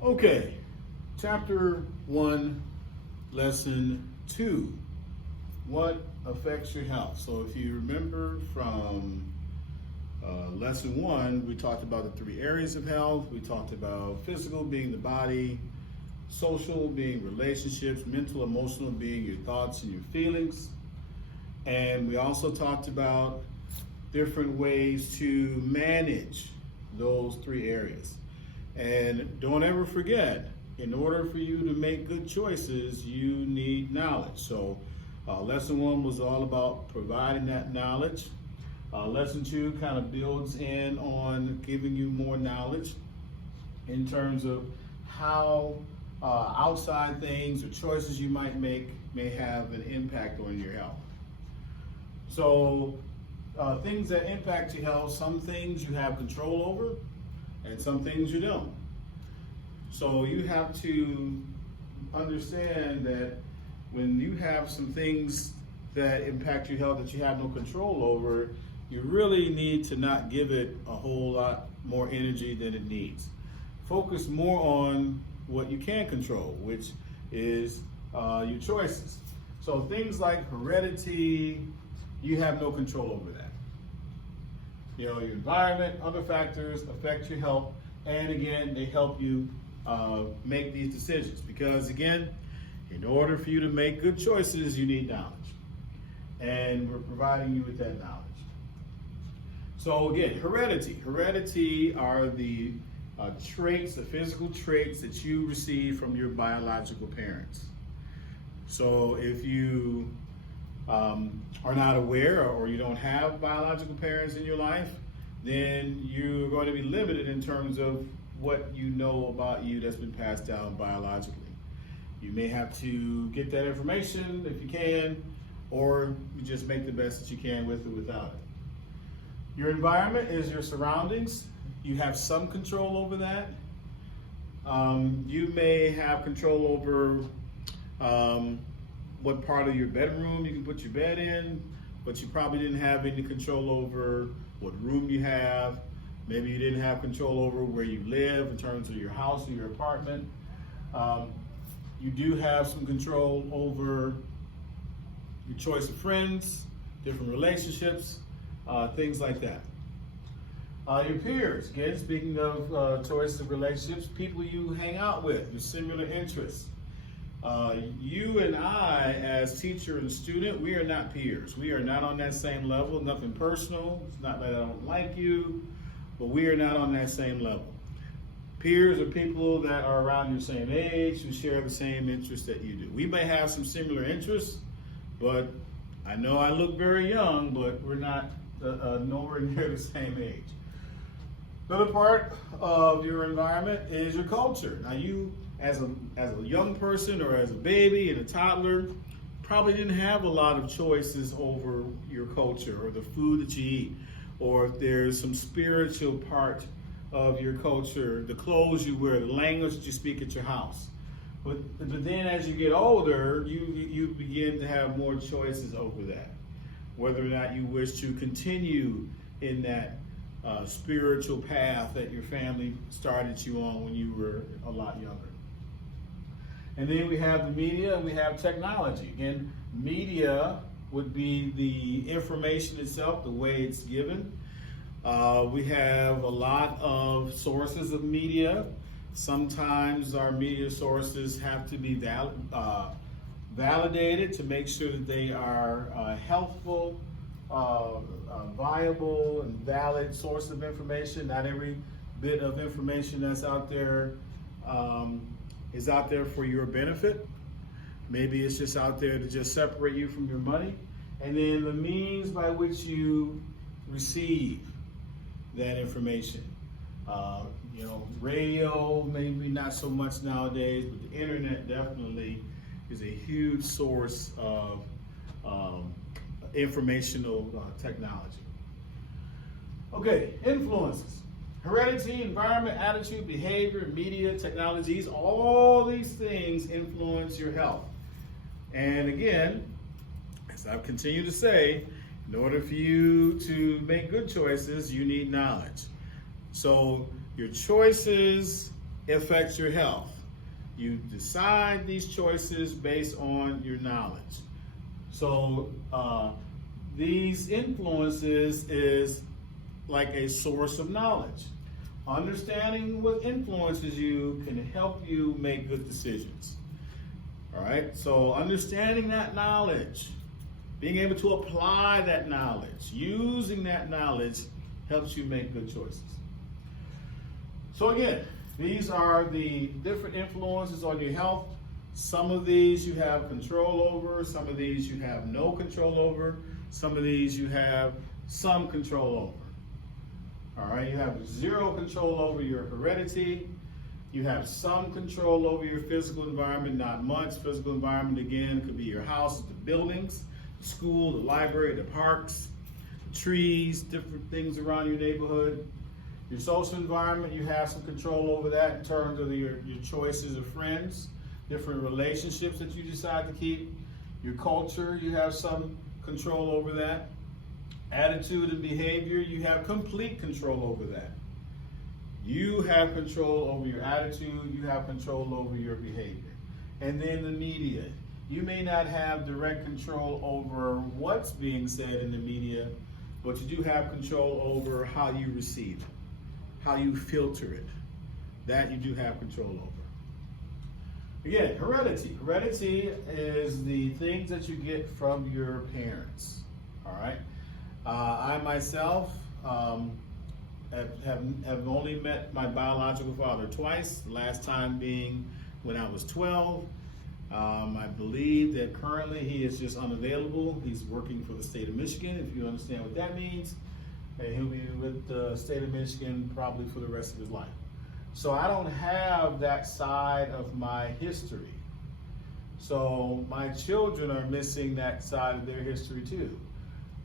Okay, chapter 1, lesson 2. What affects your health? So if you remember from lesson 1, we talked about the 3 areas of health. We talked about physical being the body, social being relationships, mental, emotional being your thoughts and your feelings. And we also talked about different ways to manage those 3 areas. And don't ever forget, in order for you to make good choices, you need knowledge. So lesson 1 was all about providing that knowledge. Lesson 2 kind of builds in on giving you more knowledge in terms of how outside things or choices you might make may have an impact on your health. So things that impact your health, some things you have control over and some things you don't. So you have to understand that when you have some things that impact your health that you have no control over, you really need to not give it a whole lot more energy than it needs. Focus more on what you can control, which is your choices. So things like heredity, you have no control over that. You know, your environment, other factors affect your health, and again, they help you make these decisions. Because again, in order for you to make good choices, you need knowledge. And we're providing you with that knowledge. So again, heredity. Heredity are the traits, the physical traits that you receive from your biological parents. So if you are not aware or you don't have biological parents in your life, then you're going to be limited in terms of what you know about you that's been passed down biologically. You may have to get that information if you can, or you just make the best that you can with it without it. Your environment is your surroundings. You have some control over that. You may have control over what part of your bedroom you can put your bed in, but you probably didn't have any control over what room you have. Maybe you didn't have control over where you live in terms of your house or your apartment. You do have some control over your choice of friends, different relationships, things like that. Your peers, again, speaking of choices of relationships, people you hang out with, your similar interests. You and I, as teacher and student, we are not peers. We are not on that same level, nothing personal. It's not that I don't like you, but we are not on that same level. Peers are people that are around your same age, who share the same interests that you do. We may have some similar interests, but I know I look very young, but we're not nowhere near the same age. Another part of your environment is your culture. Now you, as a young person or as a baby and a toddler, probably didn't have a lot of choices over your culture or the food that you eat, or if there's some spiritual part of your culture, the clothes you wear, the language that you speak at your house. But then as you get older, you begin to have more choices over that, whether or not you wish to continue in that spiritual path that your family started you on when you were a lot younger. And then we have the media and we have technology. Again, media would be the information itself, the way it's given. We have a lot of sources of media. Sometimes our media sources have to be validated to make sure that they are healthful, viable, and valid source of information. Not every bit of information that's out there is out there for your benefit. Maybe it's just out there to just separate you from your money. And then the means by which you receive that information. Radio, maybe not so much nowadays, but the internet definitely is a huge source of informational technology. Okay, influences. Heredity, environment, attitude, behavior, media, technologies, all these things influence your health. And again, as I've continued to say, in order for you to make good choices, you need knowledge. So your choices affects your health? You decide these choices based on your knowledge. So these influences is like a source of knowledge. Understanding what influences you can help you make good decisions. All right, so understanding that knowledge, being able to apply that knowledge, using that knowledge helps you make good choices. So again, these are the different influences on your health. Some of these you have control over, some of these you have no control over, some of these you have some control over. All right, you have zero control over your heredity. You have some control over your physical environment, not much. Physical environment, again, could be your house, the buildings, the school, the library, the parks, the trees, different things around your neighborhood. Your social environment, you have some control over that in terms of your choices of friends, different relationships that you decide to keep. Your culture, you have some control over that. Attitude and behavior, you have complete control over that. You have control over your attitude, you have control over your behavior. And then the media. You may not have direct control over what's being said in the media, but you do have control over how you receive it, how you filter it. That you do have control over. Again, heredity. Heredity is the things that you get from your parents. All right. I myself have only met my biological father twice, the last time being when I was 12. I believe that currently he is just unavailable. He's working for the state of Michigan, if you understand what that means. And he'll be with the state of Michigan probably for the rest of his life. So I don't have that side of my history. So my children are missing that side of their history too.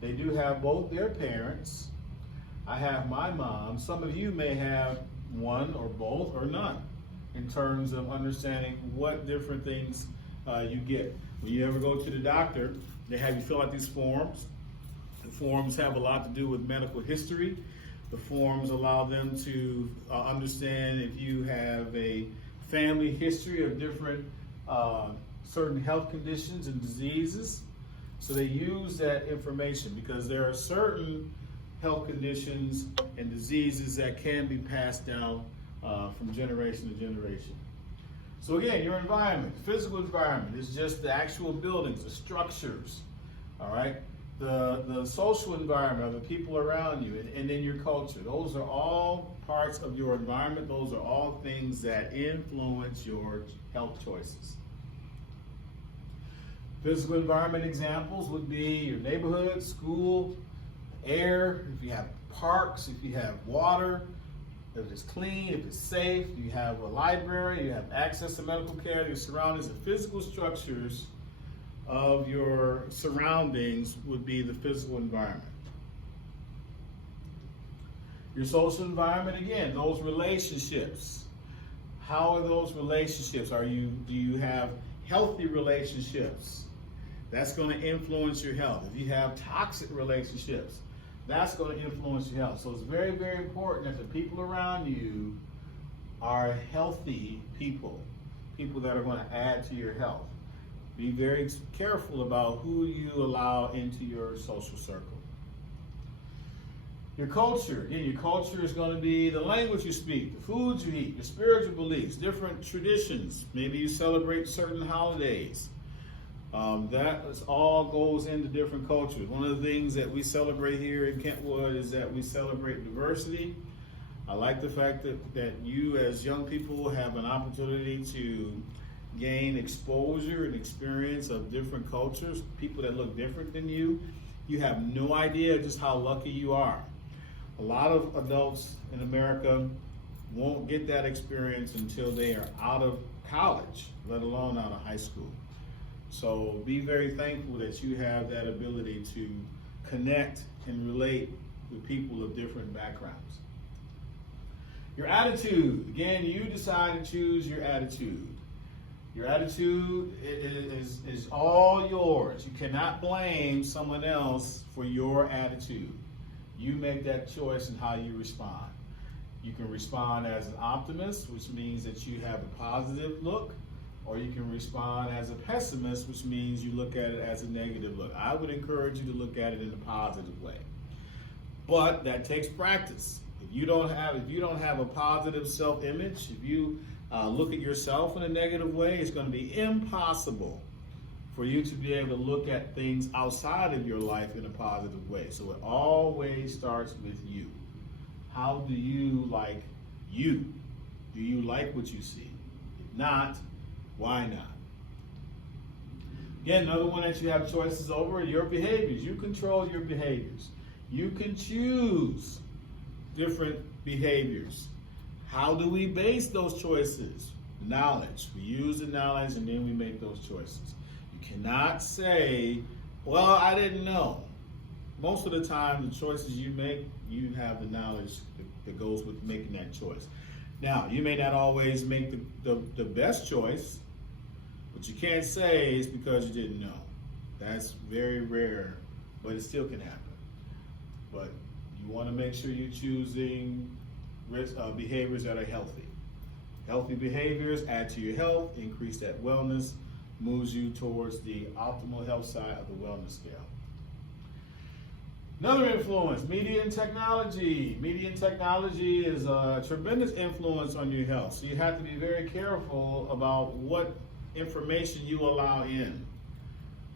They do have both their parents. I have my mom. Some of you may have one or both or none in terms of understanding what different things you get. When you ever go to the doctor, they have you fill out these forms. The forms have a lot to do with medical history. The forms allow them to understand if you have a family history of different certain health conditions and diseases. So they use that information because there are certain health conditions and diseases that can be passed down from generation to generation. So again, your environment, physical environment is just the actual buildings, the structures, all right? The social environment of the people around you, and then your culture. Those are all parts of your environment. Those are all things that influence your health choices. Physical environment examples would be your neighborhood, school, air, if you have parks, if you have water, if it's clean, if it's safe, you have a library, you have access to medical care, your surroundings, the physical structures of your surroundings would be the physical environment. Your social environment, again, those relationships. How are those relationships? Do you have healthy relationships? That's going to influence your health. If you have toxic relationships, that's going to influence your health. So it's very, very important that the people around you are healthy people that are going to add to your health. Be very careful about who you allow into your social circle. Your culture, again, your culture is going to be the language you speak, the foods you eat, your spiritual beliefs, different traditions. Maybe you celebrate certain holidays. That all goes into different cultures. One of the things that we celebrate here in Kentwood is that we celebrate diversity. I like the fact that you as young people have an opportunity to gain exposure and experience of different cultures, people that look different than you. You have no idea just how lucky you are. A lot of adults in America won't get that experience until they are out of college, let alone out of high school. So be very thankful that you have that ability to connect and relate with people of different backgrounds. Your attitude, again, you decide to choose your attitude. Your attitude is all yours. You cannot blame someone else for your attitude. You make that choice in how you respond. You can respond as an optimist, which means that you have a positive look, or you can respond as a pessimist, which means you look at it as a negative look. I would encourage you to look at it in a positive way. But that takes practice. If you don't have a positive self-image, if you look at yourself in a negative way, it's going to be impossible for you to be able to look at things outside of your life in a positive way. So it always starts with you. How do you like you? Do you like what you see? If not, why not? Again, another one that you have choices over are your behaviors. You control your behaviors. You can choose different behaviors. How do we base those choices? Knowledge. We use the knowledge and then we make those choices. You cannot say, well, I didn't know. Most of the time, the choices you make, you have the knowledge that goes with making that choice. Now, you may not always make the best choice, but you can't say it's because you didn't know. That's very rare, but it still can happen. But you want to make sure you're choosing behaviors that are healthy. Healthy behaviors add to your health, increase that wellness, moves you towards the optimal health side of the wellness scale. Another influence, media and technology. Media and technology is a tremendous influence on your health. So you have to be very careful about what information you allow in.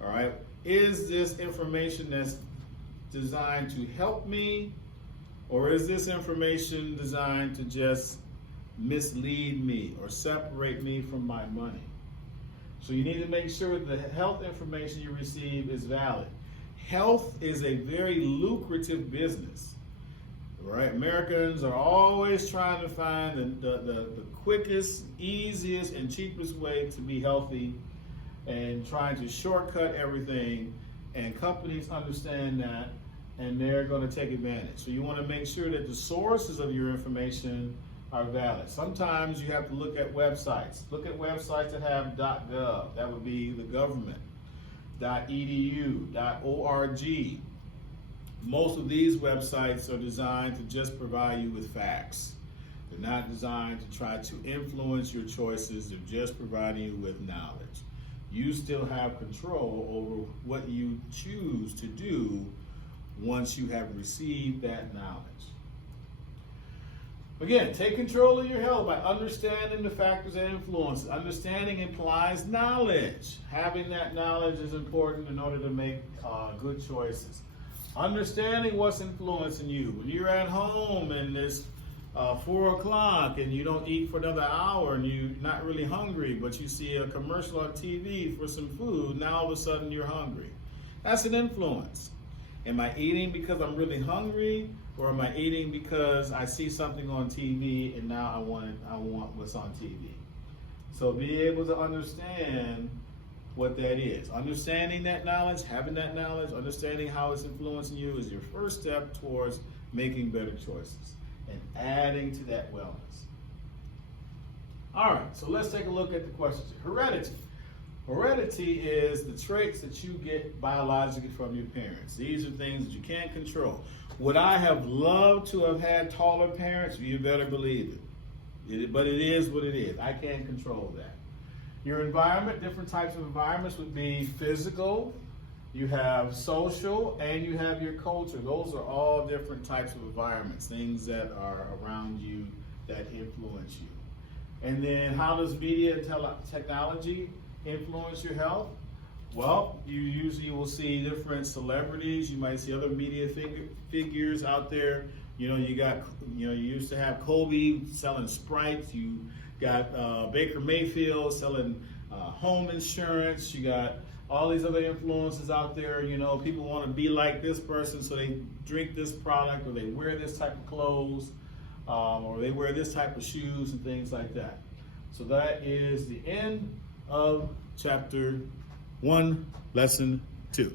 All right? Is this information that's designed to help me, or is this information designed to just mislead me or separate me from my money? So you need to make sure the health information you receive is valid. Health is a very lucrative business, right? Americans are always trying to find the quickest, easiest, and cheapest way to be healthy and trying to shortcut everything. And companies understand that, and they're going to take advantage. So you want to make sure that the sources of your information are valid. Sometimes you have to look at websites. Look at websites that have .gov. That would be the government. .edu, .org. Most of these websites are designed to just provide you with facts. They're not designed to try to influence your choices. They're just providing you with knowledge. You still have control over what you choose to do once you have received that knowledge. Again, take control of your health by understanding the factors that influence. Understanding implies knowledge. Having that knowledge is important in order to make good choices. Understanding what's influencing you. When you're at home and it's 4 o'clock and you don't eat for another hour and you're not really hungry, but you see a commercial on TV for some food, now all of a sudden you're hungry. That's an influence. Am I eating because I'm really hungry, or am I eating because I see something on TV and now I want what's on TV? So be able to understand what that is. Understanding that knowledge, having that knowledge, understanding how it's influencing you is your first step towards making better choices and adding to that wellness. All right, so let's take a look at the questions. Heredity. Heredity is the traits that you get biologically from your parents. These are things that you can't control. Would I have loved to have had taller parents? You better believe it. But it is what it is. I can't control that. Your environment, different types of environments would be physical, you have social, and you have your culture. Those are all different types of environments, things that are around you that influence you. And then how does media and technology influence your health? Well, you usually will see different celebrities. You might see other media figures out there. You used to have Kobe selling Sprites. You got Baker Mayfield selling home insurance. You got all these other influences out there. People want to be like this person, so they drink this product, or they wear this type of clothes, or they wear this type of shoes and things like that. So that is the end of chapter 1, lesson 2.